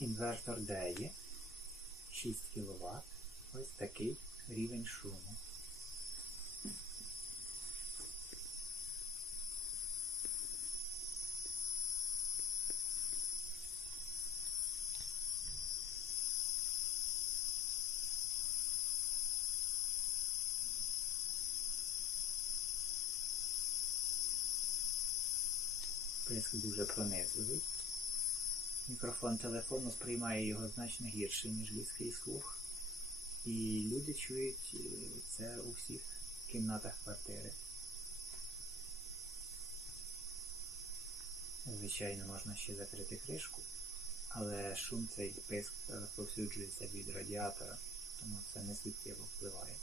Інвертор DEI 6 кВт. Ось такий рівень шуму. Писк дуже пронизливий. Мікрофон телефону сприймає його значно гірше, ніж людський слух. І люди чують е, це у всіх кімнатах квартири. Звичайно, можна ще закрити кришку, але шум цей писк розповсюджується від радіатора, тому це не суттєво впливає.